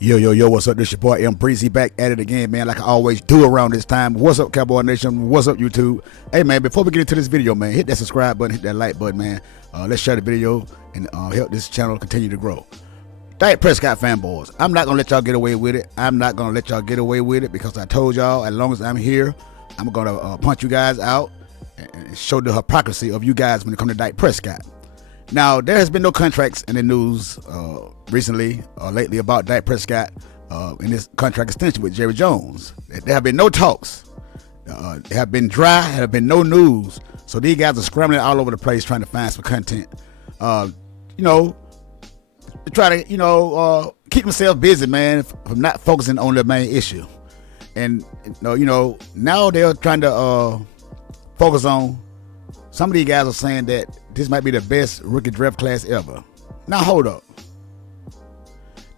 Yo, what's up? This your boy M Breezy back at it again, man, like I always do around this time. What's up, Cowboy Nation? What's up, YouTube? Hey, man, before we get into this video, man, hit that subscribe button, hit that like button, man. Let's share the video and help this channel continue to grow. Dak Prescott fanboys, I'm not going to let y'all get away with it. I'm not going to let y'all get away with it because I told y'all as long as I'm here, I'm going to punch you guys out and show the hypocrisy of you guys when it comes to Dak Prescott. Now, there has been no contracts in the news recently or lately about Dak Prescott in this contract extension with Jerry Jones. There have been no talks. There have been dry. There have been no news. So these guys are scrambling all over the place trying to find some content. Try to, keep themselves busy, man, from not focusing on the main issue. And, now they're trying to focus on. Some of these guys are saying that this might be the best rookie draft class ever. Now, hold up.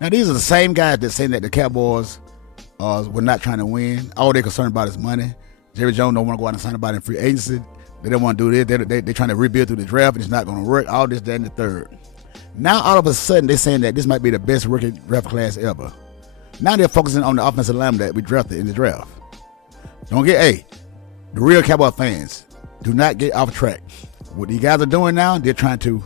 Now, these are the same guys that saying that the Cowboys were not trying to win. All they're concerned about is money. Jerry Jones don't want to go out and sign anybody in free agency. They don't want to do this. They're trying to rebuild through the draft, and it's not going to work. All this, that, and the third. Now, all of a sudden, they're saying that this might be the best rookie draft class ever. Now they're focusing on the offensive lineman that we drafted in the draft. The real Cowboy fans, do not get off track. What these guys are doing now, they're trying to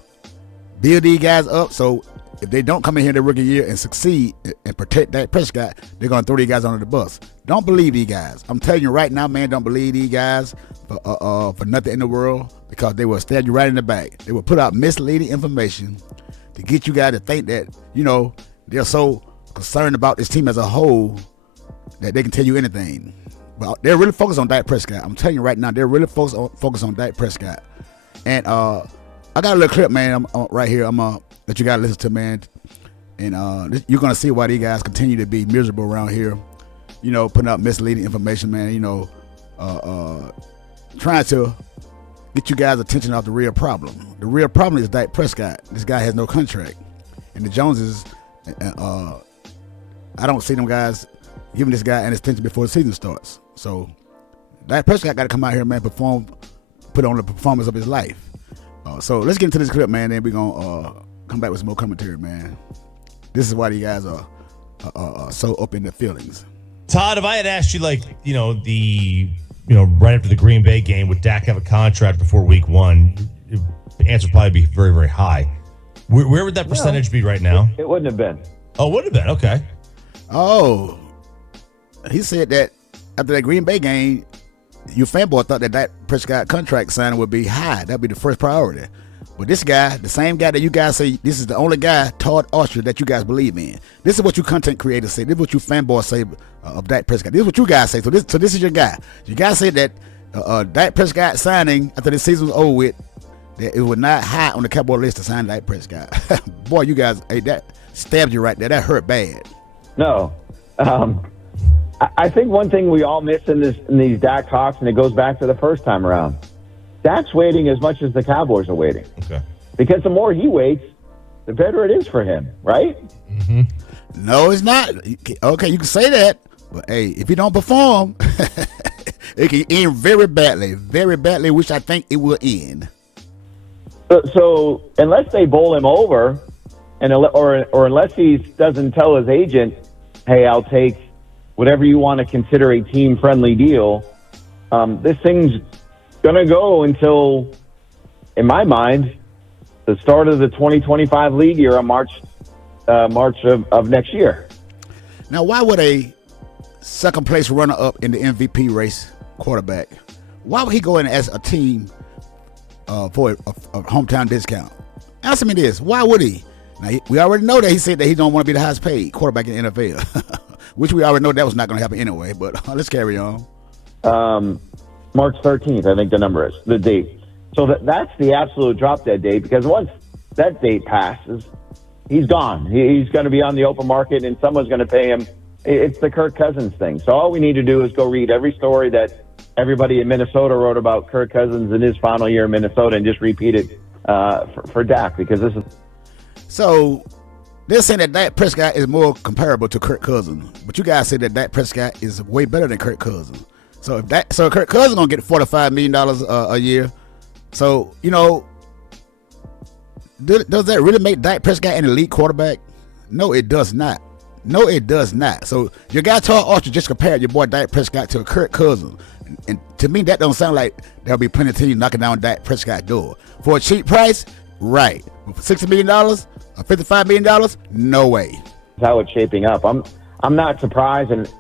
build these guys up so if they don't come in here their rookie year and succeed and protect Dak Prescott, they're going to throw these guys under the bus. Don't believe these guys. I'm telling you right now, man, don't believe these guys for nothing in the world because they will stab you right in the back. They will put out misleading information to get you guys to think that, they're so concerned about this team as a whole that they can tell you anything. But they're really focused on Dak Prescott. I'm telling you right now, they're really focused on Dak Prescott. And I got a little clip, man, right here. That you got to listen to, man. And you're going to see why these guys continue to be miserable around here. Putting out misleading information, man. Trying to get you guys' attention off the real problem. The real problem is Dak Prescott. This guy has no contract. And the Joneses, I don't see them guys giving this guy an extension before the season starts. So Dak Prescott got to come out here, man, put on the performance of his life. So let's get into this clip, man, and we're going to come back with some more commentary, man. This is why you guys are so up in their feelings. Todd, if I had asked you, right after the Green Bay game, would Dak have a contract before week one? The answer would probably be very, very high. Where would that percentage be right now? It wouldn't have been. Oh, would have been. Okay. Oh, he said that after that Green Bay game, your fanboy thought that Dak Prescott contract signing would be high. That'd be the first priority. But this guy, the same guy that you guys say, this is the only guy, Todd, that you guys believe in. This is what you content creators say. This is what you fanboys say of Dak Prescott. This is what you guys say. So this is your guy. You guys say that Dak Prescott signing after the season was over with, that it was not high on the Cowboy list to sign Dak Prescott. Boy, you guys, that stabbed you right there. That hurt bad. No. I think one thing we all miss in these Dak talks, and it goes back to the first time around, Dak's waiting as much as the Cowboys are waiting. Okay. Because the more he waits, the better it is for him, right? Mm-hmm. No, it's not. Okay, you can say that, but hey, if he don't perform, it can end very badly, which I think it will end. So unless they bowl him over, or unless he doesn't tell his agent, hey, I'll take whatever you want to consider a team-friendly deal, this thing's going to go until, in my mind, the start of the 2025 league year on March of next year. Now, why would a second-place runner-up in the MVP race quarterback, why would he go in as a team for a hometown discount? Answer me this. Why would he? Now, we already know that he said that he don't want to be the highest paid quarterback in the NFL, which we already know that was not going to happen anyway, but let's carry on. March 13th, I think the number is, the date. So that's the absolute drop-dead date, because once that date passes, he's gone. He's going to be on the open market, and someone's going to pay him. It's the Kirk Cousins thing. So all we need to do is go read every story that everybody in Minnesota wrote about Kirk Cousins in his final year in Minnesota and just repeat it for Dak, because this is... So they're saying that Dak Prescott is more comparable to Kirk Cousins, but you guys say that Dak Prescott is way better than Kirk Cousins. So Kirk Cousins gonna get $45 million a year. So does that really make Dak Prescott an elite quarterback? No, it does not. No, it does not. So your guy Todd Archer just compared your boy Dak Prescott to a Kirk Cousins. And to me, that don't sound like there'll be plenty of teams knocking down Dak Prescott's door. For a cheap price, right. But for $60 million or $55 million, no way. That's how it's shaping up. I'm not surprised. And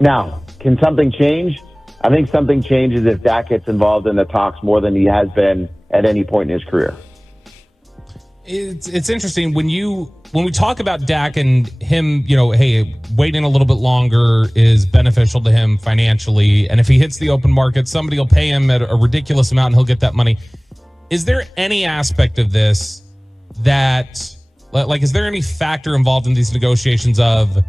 now, can something change? I think something changes if Dak gets involved in the talks more than he has been at any point in his career. It's interesting when we talk about Dak and him, hey, waiting a little bit longer is beneficial to him financially. And if he hits the open market, somebody will pay him at a ridiculous amount and he'll get that money. Is there any aspect of this that, like, is there any factor involved in these negotiations of,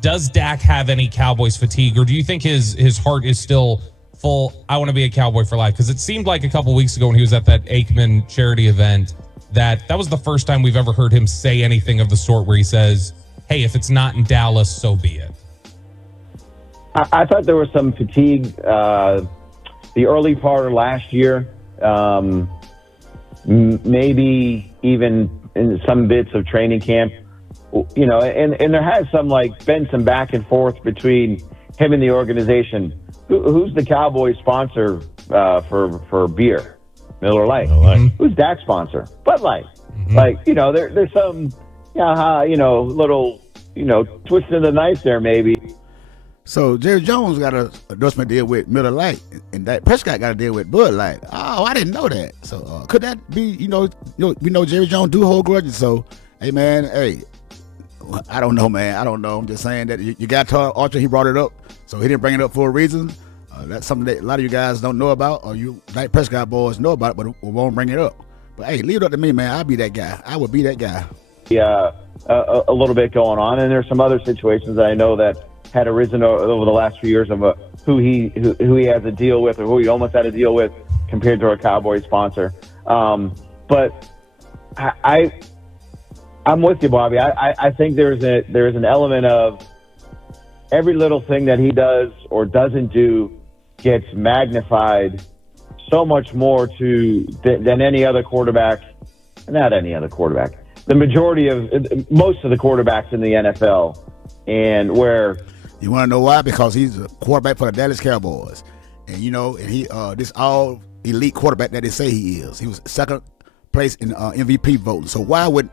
does Dak have any Cowboys fatigue, or do you think his heart is still full, I want to be a Cowboy for life? Because it seemed like a couple weeks ago when he was at that Aikman charity event that was the first time we've ever heard him say anything of the sort where he says, hey, if it's not in Dallas, so be it. I thought there was some fatigue the early part of last year, maybe even in some bits of training camp. And there has been some back and forth between him and the organization. Who's the Cowboys sponsor for beer? Miller Lite. Who's Dak's sponsor? Bud Light. Mm-hmm. There's some, little, twist of the knife there maybe. So Jerry Jones got an endorsement deal with Miller Lite, and Dak Prescott got a deal with Bud Light. Oh, I didn't know that. So could that be? We know Jerry Jones do hold grudges. So hey, man, I don't know, man. I don't know. I'm just saying that you got Todd Archer. He brought it up, so he didn't bring it up for a reason. That's something that a lot of you guys don't know about, or you Dak Prescott boys know about it, but won't bring it up. But hey, leave it up to me, man. I'll be that guy. I would be that guy. Yeah, a little bit going on, and there's some other situations that I know that had arisen over the last few years of who he has a deal with, or who he almost had a deal with, compared to a Cowboys sponsor. But I'm with you, Bobby. I think there's an element of every little thing that he does or doesn't do gets magnified so much more than any other quarterback. Not any other quarterback. The majority of most of the quarterbacks in the NFL, and where you want to know why? Because he's a quarterback for the Dallas Cowboys, and he this all elite quarterback that they say he is. He was second place in MVP voting. So why would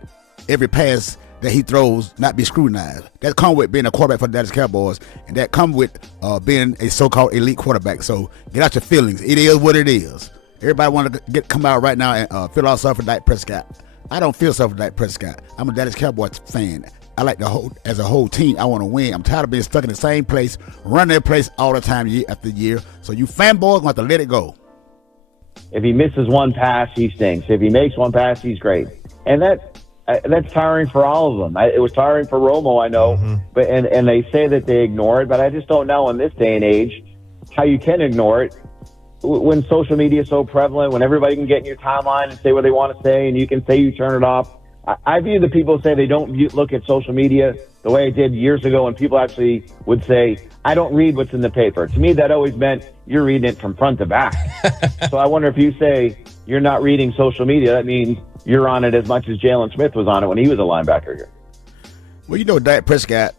every pass that he throws not be scrutinized? That comes with being a quarterback for the Dallas Cowboys, and that comes with being a so-called elite quarterback. So get out your feelings. It is what it is. Everybody want to come out right now and feel all sorry for Dak Prescott. I don't feel sorry for Dak Prescott. I'm a Dallas Cowboys fan. I like as a whole team, I want to win. I'm tired of being stuck in the same place, running their place all the time, year after year. So you fanboys going to have to let it go. If he misses one pass, he stinks. If he makes one pass, he's great. And that's tiring for all of them. It was tiring for Romo, I know, but and they say that they ignore it, but I just don't know in this day and age how you can ignore it when social media is so prevalent, when everybody can get in your timeline and say what they want to say, and you can say you turn it off. I view the people who say they don't look at social media the way I did years ago when people actually would say, I don't read what's in the paper. To me, that always meant you're reading it from front to back. So I wonder if you say you're not reading social media, that means you're on it as much as Jalen Smith was on it when he was a linebacker here. Well, Dak Prescott,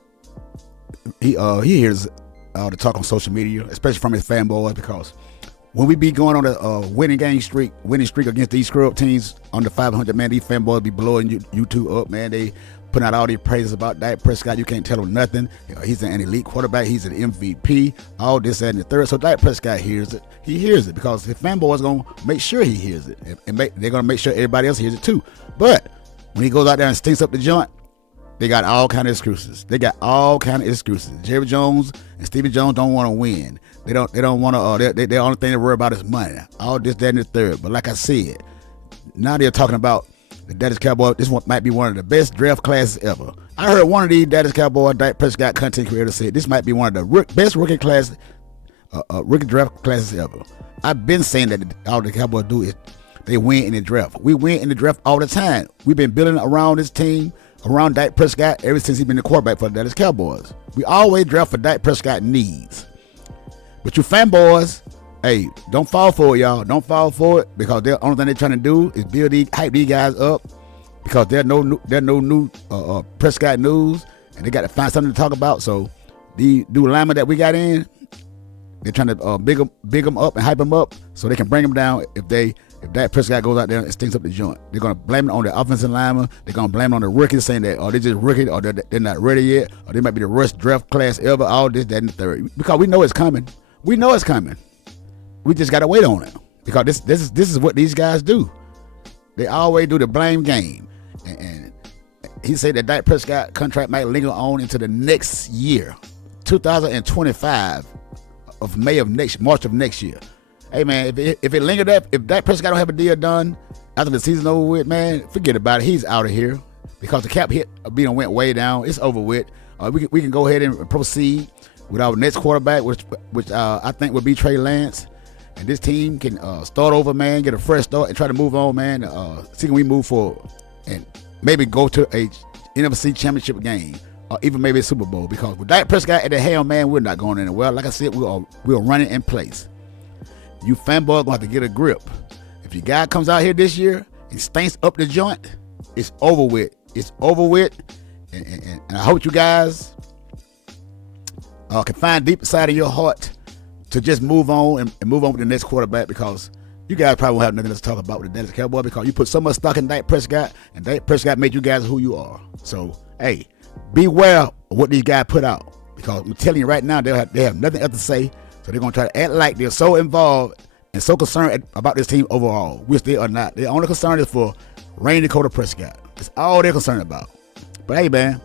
he hears the talk on social media, especially from his fanboys, because when we be going on a winning streak against these screw-up teams under 500, man, these fanboys be blowing you two up, man. They putting out all these praises about Dak Prescott. You can't tell him nothing. He's an elite quarterback. He's an MVP. All this, that, and the third. So Dak Prescott hears it. He hears it because his fanboys going to make sure he hears it. And they're going to make sure everybody else hears it too. But when he goes out there and stinks up the joint, they got all kind of excuses. Jerry Jones and Stevie Jones don't want to win. They don't want to. The only thing they worry about is money. All this, that, and the third. But like I said, now they're talking about the Dallas Cowboys. This one might be one of the best draft classes ever. I heard one of these Dallas Cowboys, Dak Prescott content creators say this might be one of the best rookie draft classes ever. I've been saying that all the Cowboys do is they win in the draft. We win in the draft all the time. We've been building around this team, around Dak Prescott, ever since he's been the quarterback for the Dallas Cowboys. We always draft for Dak Prescott needs. But you fanboys, hey, don't fall for it, y'all. Don't fall for it, because the only thing they're trying to do is hype these guys up, because they're no new Prescott news, and they got to find something to talk about. So the new lineman that we got in, they're trying to big them up and hype them up so they can bring them down if Dak Prescott goes out there and stinks up the joint. They're going to blame it on the offensive lineman. They're going to blame it on the rookies, saying that, they're just rookies, or they're not ready yet, or they might be the worst draft class ever, all this, that, and the third. Because we know it's coming. We know it's coming. We just got to wait on it. Because this is what these guys do. They always do the blame game. And he said that Dak Prescott contract might linger on into the next year, 2025 of March of next year. Hey, man, if it lingered up, if Dak Prescott don't have a deal done after the season over with, man, forget about it. He's out of here because the cap hit went way down. It's over with. We can go ahead and proceed with our next quarterback, which I think will be Trey Lance. And this team can start over, man, get a fresh start and try to move on, man. See can we move forward and maybe go to a NFC championship game or even maybe a Super Bowl. Because with Dak Prescott at the helm, man, we're not going anywhere. Like I said, we're running in place. You fanboy gonna have to get a grip. If your guy comes out here this year and stinks up the joint, it's over with. It's over with. And I hope you guys can find deep inside of your heart to just move on and move on with the next quarterback, because you guys probably won't have nothing else to talk about with the Dallas Cowboys because you put so much stock in Dak Prescott, and Dak Prescott made you guys who you are. So, hey, beware of what these guys put out, because I'm telling you right now, they have nothing else to say. So they're going to try to act like they're so involved and so concerned about this team overall, which they are not. Their only concern is for Rain Dakota Prescott. That's all they're concerned about. But hey, man,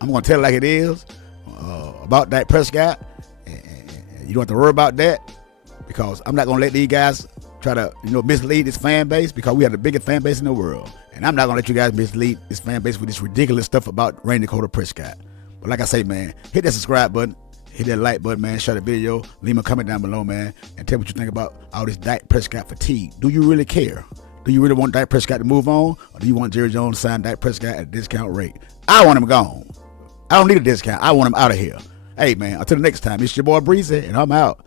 I'm going to tell it like it is about Dak Prescott. And you don't have to worry about that, because I'm not going to let these guys try to mislead this fan base, because we have the biggest fan base in the world. And I'm not going to let you guys mislead this fan base with this ridiculous stuff about Rain Dakota Prescott. But like I say, man, hit that subscribe button. Hit that like button, man. Share the video. Leave a comment down below, man. And tell me what you think about all this Dak Prescott fatigue. Do you really care? Do you really want Dak Prescott to move on? Or do you want Jerry Jones to sign Dak Prescott at a discount rate? I want him gone. I don't need a discount. I want him out of here. Hey, man, until the next time, it's your boy Breezy, and I'm out.